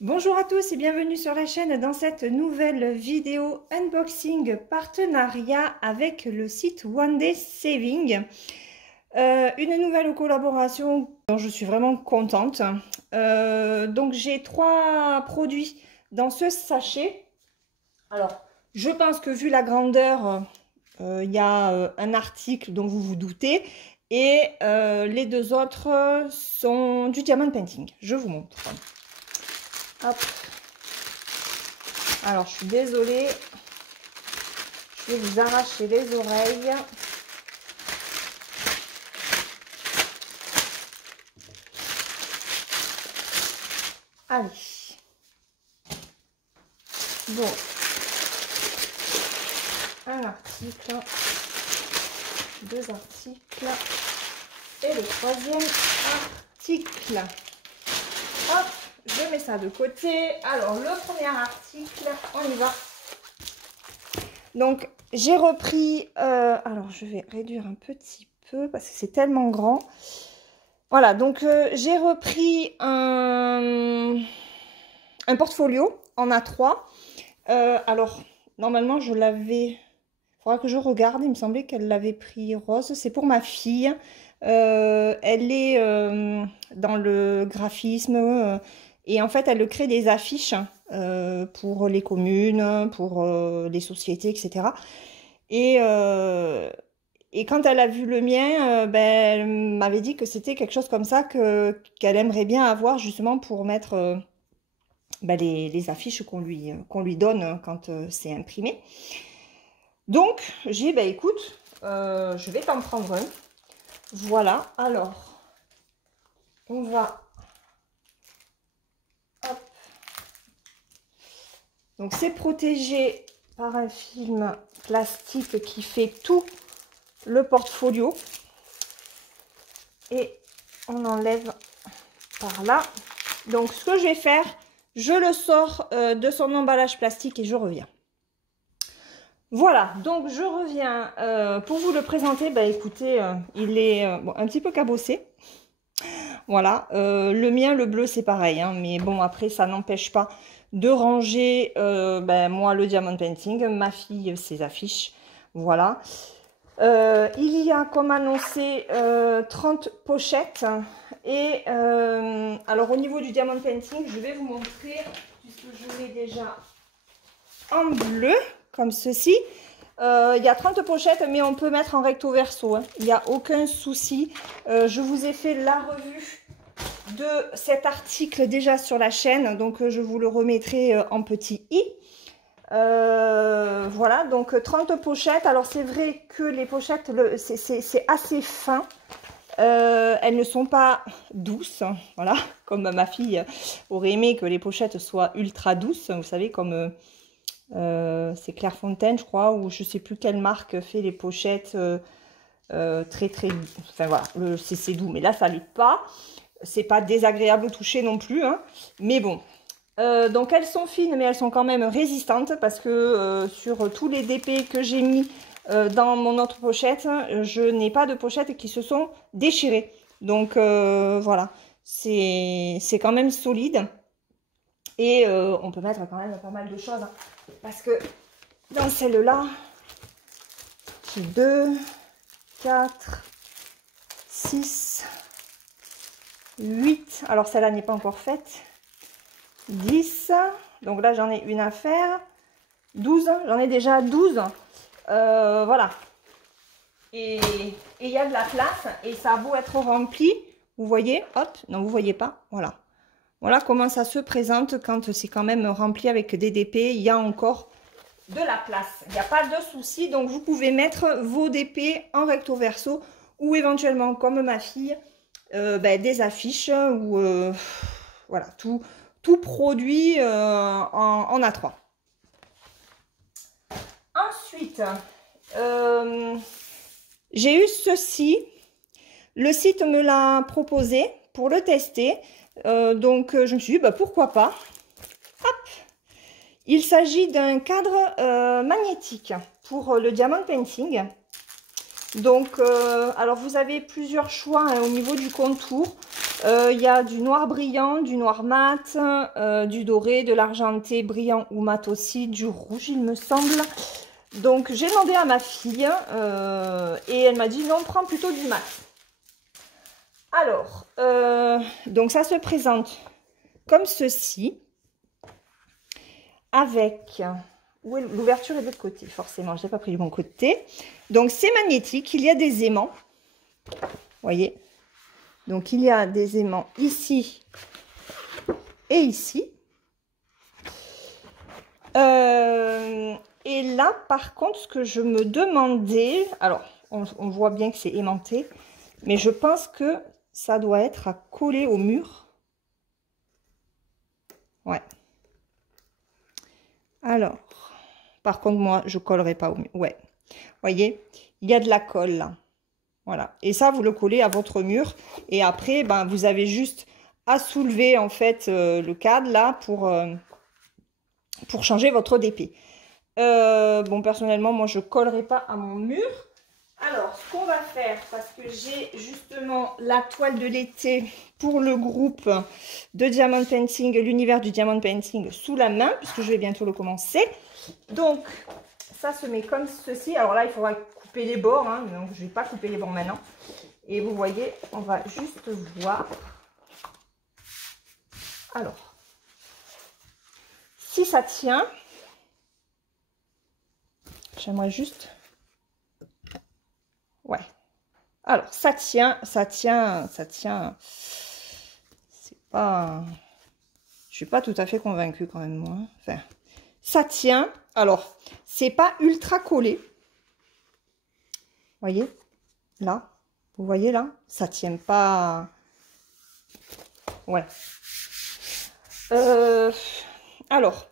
Bonjour à tous et bienvenue sur la chaîne dans cette nouvelle vidéo unboxing partenariat avec le site One Day Saving. Une nouvelle collaboration dont je suis vraiment contente. Donc j'ai 3 produits dans ce sachet. Alors je pense que vu la grandeur, il y a un article dont vous vous doutez. Et les 2 autres sont du diamond painting. Je vous montre. Hop. Alors, je suis désolée. Je vais vous arracher les oreilles. Allez. Bon. Un article. 2 articles. Et le 3e article. Hop. Je mets ça de côté. Alors, le premier article, on y va. Donc, j'ai repris... alors, je vais réduire un petit peu parce que c'est tellement grand. Voilà, donc j'ai repris un portfolio en A3. Alors, normalement, je l'avais... Il faudra que je regarde. Il me semblait qu'elle l'avait pris rose. C'est pour ma fille. Elle est dans le graphisme... Et en fait, elle crée des affiches pour les communes, pour les sociétés, etc. Et quand elle a vu le mien, ben, elle m'avait dit que c'était quelque chose comme ça qu'elle aimerait bien avoir justement pour mettre ben, les affiches qu'on lui donne quand c'est imprimé. Donc, j'ai dit, ben, écoute, je vais t'en prendre un. Voilà, alors, on va... Donc c'est protégé par un film plastique qui fait tout le portfolio. Et on enlève par là. Donc ce que je vais faire, je le sors de son emballage plastique et je reviens. Voilà, donc je reviens pour vous le présenter. Bah écoutez, il est bon, un petit peu cabossé. Voilà, le mien, le bleu, c'est pareil, hein, mais bon, après, ça n'empêche pas de ranger, ben, moi, le diamond painting, ma fille, ses affiches, voilà. Il y a, comme annoncé, 30 pochettes, et alors, au niveau du diamond painting, je vais vous montrer, puisque je l'ai déjà en bleu, comme ceci. Il y a 30 pochettes, mais on peut mettre en recto verso, hein. Il n'y a aucun souci. Je vous ai fait la revue de cet article déjà sur la chaîne, donc je vous le remettrai en petit i. Voilà, donc 30 pochettes. Alors c'est vrai que les pochettes, c'est assez fin. Elles ne sont pas douces, voilà, comme ma fille aurait aimé que les pochettes soient ultra douces, vous savez, comme... c'est Clairefontaine, je crois, ou je sais plus quelle marque fait les pochettes très enfin voilà, c'est doux, mais là ça l'est pas, c'est pas désagréable au toucher non plus, hein. Mais bon, donc elles sont fines, mais elles sont quand même résistantes parce que sur tous les DP que j'ai mis dans mon autre pochette, je n'ai pas de pochettes qui se sont déchirées. Donc voilà, c'est quand même solide. Et on peut mettre quand même pas mal de choses, hein, parce que dans celle-là, j'ai 2, 4, 6, 8. Alors celle-là n'est pas encore faite. 10. Donc là, j'en ai une à faire. 12. J'en ai déjà 12. Voilà. Et il y a de la place. Et ça a beau être rempli. Vous voyez? Hop. Non, vous voyez pas. Voilà. Voilà comment ça se présente quand c'est quand même rempli avec des DP. Il y a encore de la place. Il n'y a pas de souci. Donc, vous pouvez mettre vos DP en recto verso ou éventuellement, comme ma fille, ben, des affiches ou voilà, tout produit en A3. Ensuite, j'ai eu ceci. Le site me l'a proposé pour le tester. Donc je me suis dit, bah, pourquoi pas. Hop. Il s'agit d'un cadre magnétique pour le diamond painting. Donc, alors vous avez plusieurs choix, hein, au niveau du contour. Il y a du noir brillant, du noir mat, du doré, de l'argenté brillant ou mat aussi, du rouge il me semble. Donc j'ai demandé à ma fille et elle m'a dit non, prends plutôt du mat. Alors, donc ça se présente comme ceci, avec l'ouverture est de l'autre côté, forcément, je n'ai pas pris du bon côté. Donc c'est magnétique, il y a des aimants, vous voyez. Donc il y a des aimants ici et ici. Et là, par contre, ce que je me demandais, alors on voit bien que c'est aimanté, mais je pense que ça doit être à coller au mur. Ouais. Alors, par contre, moi, je collerai pas au mur. Ouais. Voyez, il y a de la colle là. Voilà. Et ça, vous le collez à votre mur. Et après, ben, vous avez juste à soulever, en fait, le cadre là pour changer votre DP. Bon, personnellement, moi, je collerai pas à mon mur. Alors, ce qu'on va faire, parce que j'ai justement la toile de l'été pour le groupe de Diamond Painting, l'univers du Diamond Painting sous la main, puisque je vais bientôt le commencer. Donc, ça se met comme ceci. Alors là, il faudra couper les bords, hein, donc je ne vais pas couper les bords maintenant. Et vous voyez, on va juste voir. Alors, si ça tient, j'aimerais juste... Ouais. Alors, ça tient. C'est pas... Je suis pas tout à fait convaincue quand même, moi. Enfin, ça tient. Alors, c'est pas ultra collé. Vous voyez? Là. Vous voyez là? Ça tient pas... Ouais. Alors...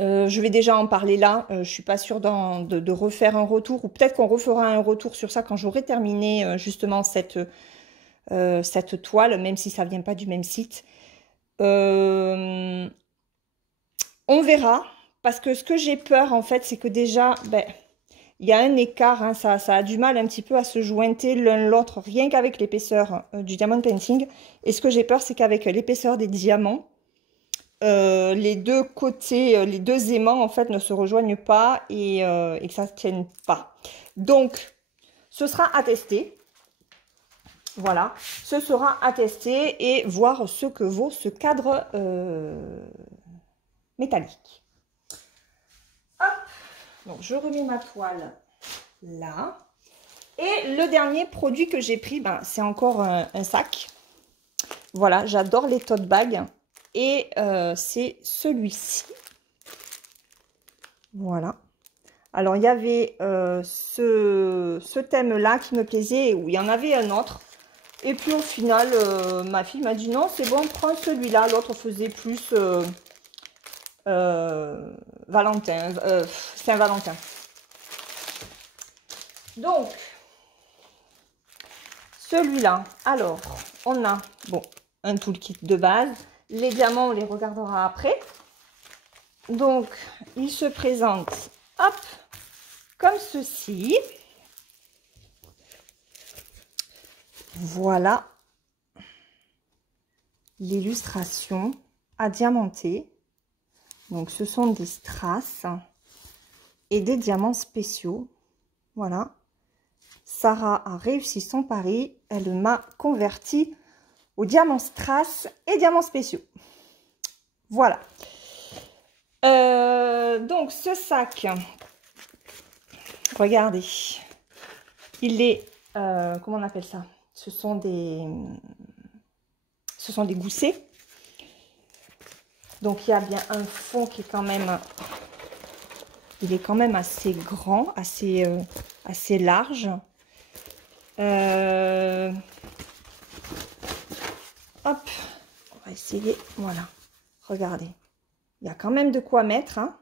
je vais déjà en parler là, je suis pas sûre de refaire un retour, ou peut-être qu'on refera un retour sur ça quand j'aurai terminé justement cette toile, même si ça vient pas du même site. On verra, parce que ce que j'ai peur en fait, c'est que déjà, ben, il y a un écart, hein, ça a du mal un petit peu à se jointer l'un l'autre, rien qu'avec l'épaisseur du Diamond Painting. Et ce que j'ai peur, c'est qu'avec l'épaisseur des diamants, les deux côtés, les deux aimants en fait ne se rejoignent pas et que ça ne tienne pas. Donc, ce sera à tester. Voilà, ce sera à tester et voir ce que vaut ce cadre métallique. Hop, donc je remets ma toile là. Et le dernier produit que j'ai pris, ben, c'est encore un sac. Voilà, j'adore les tote bags. Et c'est celui-ci. Voilà. Alors, il y avait ce thème-là qui me plaisait, où il y en avait un autre. Et puis, au final, ma fille m'a dit, non, c'est bon, prends celui-là. L'autre faisait plus Valentin, Saint-Valentin. Donc, celui-là, alors, on a, bon, un toolkit de base. Les diamants, on les regardera après. Donc, il se présente, hop, comme ceci. Voilà l'illustration à diamanter. Donc, ce sont des strass et des diamants spéciaux. Voilà. Sarah a réussi son pari. Elle m'a converti aux diamants strass et diamants spéciaux. Voilà. Donc, ce sac, regardez, il est, comment on appelle ça? Ce sont des goussets. Donc, il y a bien un fond qui est quand même, il est quand même assez grand, assez large. Hop, on va essayer, voilà, regardez. Il y a quand même de quoi mettre. Hein.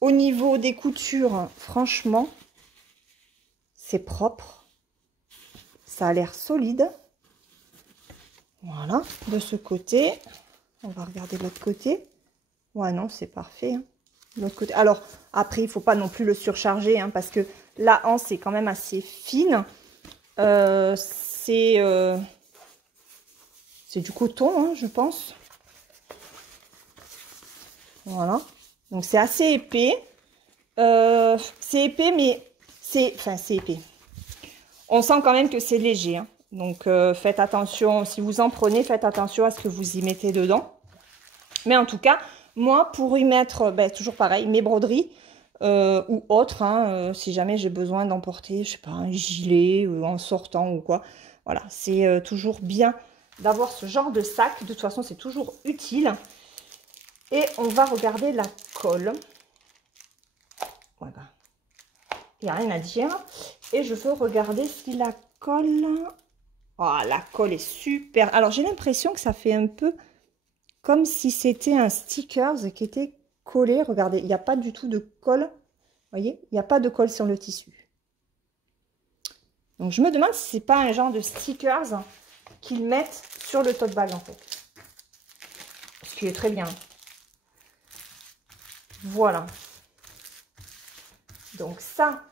Au niveau des coutures, franchement, c'est propre. Ça a l'air solide. Voilà, de ce côté. On va regarder de l'autre côté. Ouais, non, c'est parfait. Hein. De l'autre côté. Alors, après, il ne faut pas non plus le surcharger, hein, parce que la hanse est quand même assez fine. c'est du coton, hein, je pense. Voilà. Donc c'est assez épais. C'est épais, mais c'est épais. On sent quand même que c'est léger, hein. Donc faites attention, si vous en prenez, faites attention à ce que vous y mettez dedans. Mais en tout cas, moi, pour y mettre, toujours pareil, mes broderies ou autres, hein, si jamais j'ai besoin d'emporter, je sais pas, un gilet en sortant ou quoi. Voilà, c'est toujours bien d'avoir ce genre de sac. De toute façon, c'est toujours utile. Et on va regarder la colle. Voilà. Il n'y a rien à dire. Et je veux regarder si la colle... Oh, la colle est super. Alors, j'ai l'impression que ça fait un peu comme si c'était un sticker qui était collé. Regardez, il n'y a pas du tout de colle. Vous voyez, il n'y a pas de colle sur le tissu. Donc, je me demande si c'est pas un genre de stickers qu'ils mettent sur le tote bag, en fait. Ce qui est très bien. Voilà. Donc, ça,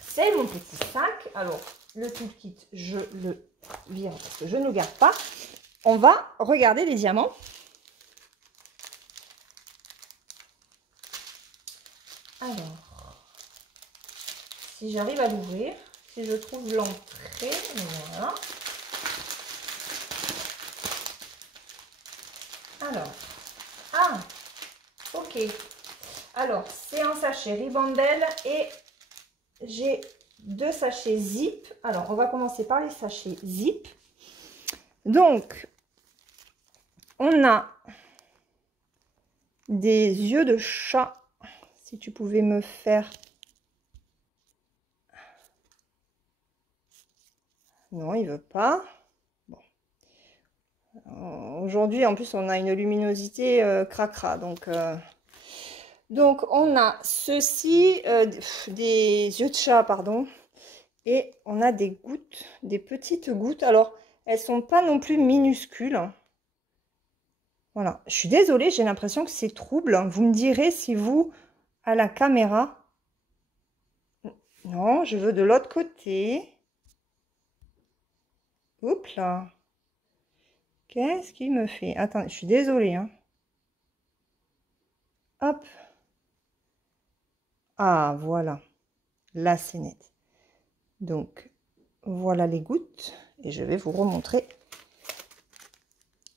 c'est mon petit sac. Alors, le toolkit, je le vire parce que je ne le garde pas. On va regarder les diamants. Alors, si j'arrive à l'ouvrir, si je trouve l'entrée, voilà. Alors, ok. Alors, c'est un sachet Ribandel et j'ai 2 sachets zip. Alors, on va commencer par les sachets zip. Donc, on a des yeux de chat. Si tu pouvais me faire... Non, il veut pas. Bon. Aujourd'hui, en plus, on a une luminosité cracra. Donc, on a ceci, des yeux de chat, pardon. Et on a des gouttes, des petites gouttes. Alors, elles sont pas non plus minuscules. Voilà. Je suis désolée, j'ai l'impression que c'est trouble. Vous me direz si vous, à la caméra... Non, je veux de l'autre côté. Oups là. Qu'est-ce qu'il me fait? Attendez, je suis désolée, hein. Hop. Ah, voilà. Là, c'est net. Donc, voilà les gouttes. Et je vais vous remontrer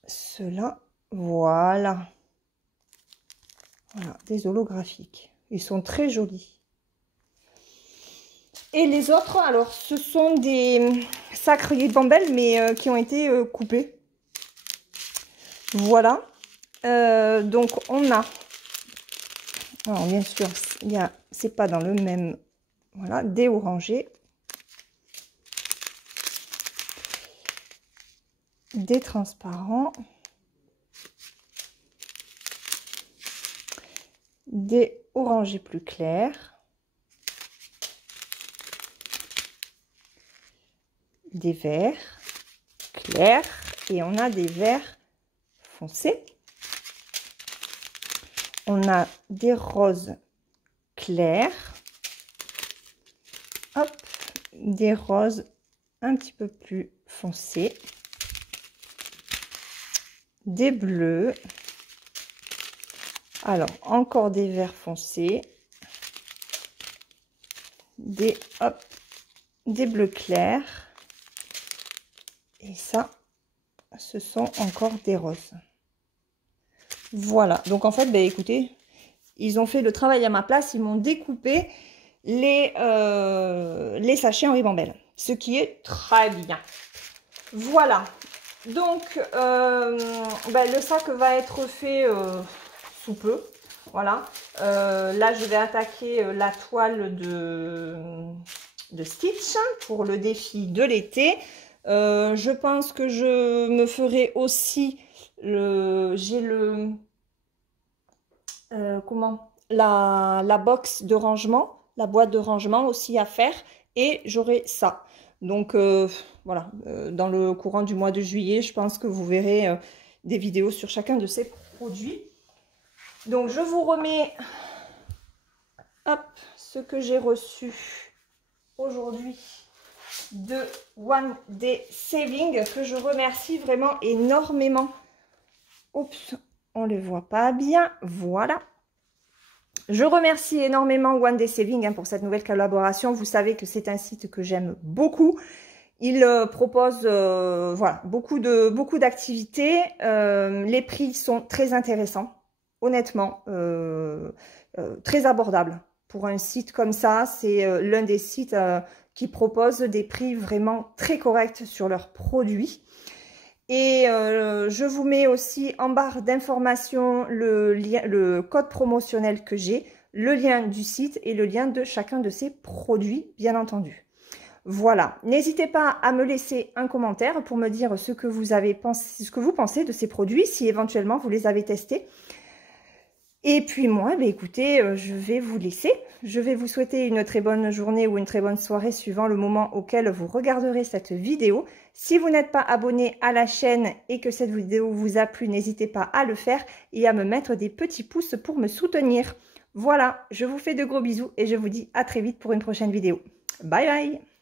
cela. Voilà. Voilà, des holographiques. Ils sont très jolis. Et les autres, alors, ce sont des sacs Ribandel, mais qui ont été coupés. Voilà. Donc, on a... Alors, bien sûr, c'est pas dans le même... Voilà, des orangés. Des transparents. Des orangés plus clairs. Des verts clairs. Et on a des verts foncés. On a des roses clairs. Hop, des roses un petit peu plus foncés. Des bleus. Alors, encore des verts foncés. Des bleus clairs. Et ça, ce sont encore des roses. Voilà, donc en fait, écoutez, ils ont fait le travail à ma place, ils m'ont découpé les sachets en Ribandel, ce qui est très bien. Voilà, donc le sac va être fait sous peu. Voilà, là je vais attaquer la toile de Stitch pour le défi de l'été. Je pense que je me ferai aussi la box de rangement, la boîte de rangement aussi à faire, et j'aurai ça. Donc voilà, dans le courant du mois de juillet, je pense que vous verrez des vidéos sur chacun de ces produits. Donc je vous remets ce que j'ai reçu aujourd'hui de One Day Saving que je remercie vraiment énormément. Oups, on ne le voit pas bien. Voilà. Je remercie énormément One Day Saving pour cette nouvelle collaboration. Vous savez que c'est un site que j'aime beaucoup. Il propose voilà, beaucoup d'activités. Les prix sont très intéressants, honnêtement, très abordables. Pour un site comme ça, c'est l'un des sites qui propose des prix vraiment très corrects sur leurs produits. Et je vous mets aussi en barre d'informations le code promotionnel que j'ai, le lien du site et le lien de chacun de ces produits, bien entendu. Voilà, n'hésitez pas à me laisser un commentaire pour me dire ce que vous avez pensé, ce que vous pensez de ces produits, si éventuellement vous les avez testés. Et puis moi, écoutez, je vais vous laisser. Je vais vous souhaiter une très bonne journée ou une très bonne soirée suivant le moment auquel vous regarderez cette vidéo. Si vous n'êtes pas abonné à la chaîne et que cette vidéo vous a plu, n'hésitez pas à le faire et à me mettre des petits pouces pour me soutenir. Voilà, je vous fais de gros bisous et je vous dis à très vite pour une prochaine vidéo. Bye bye!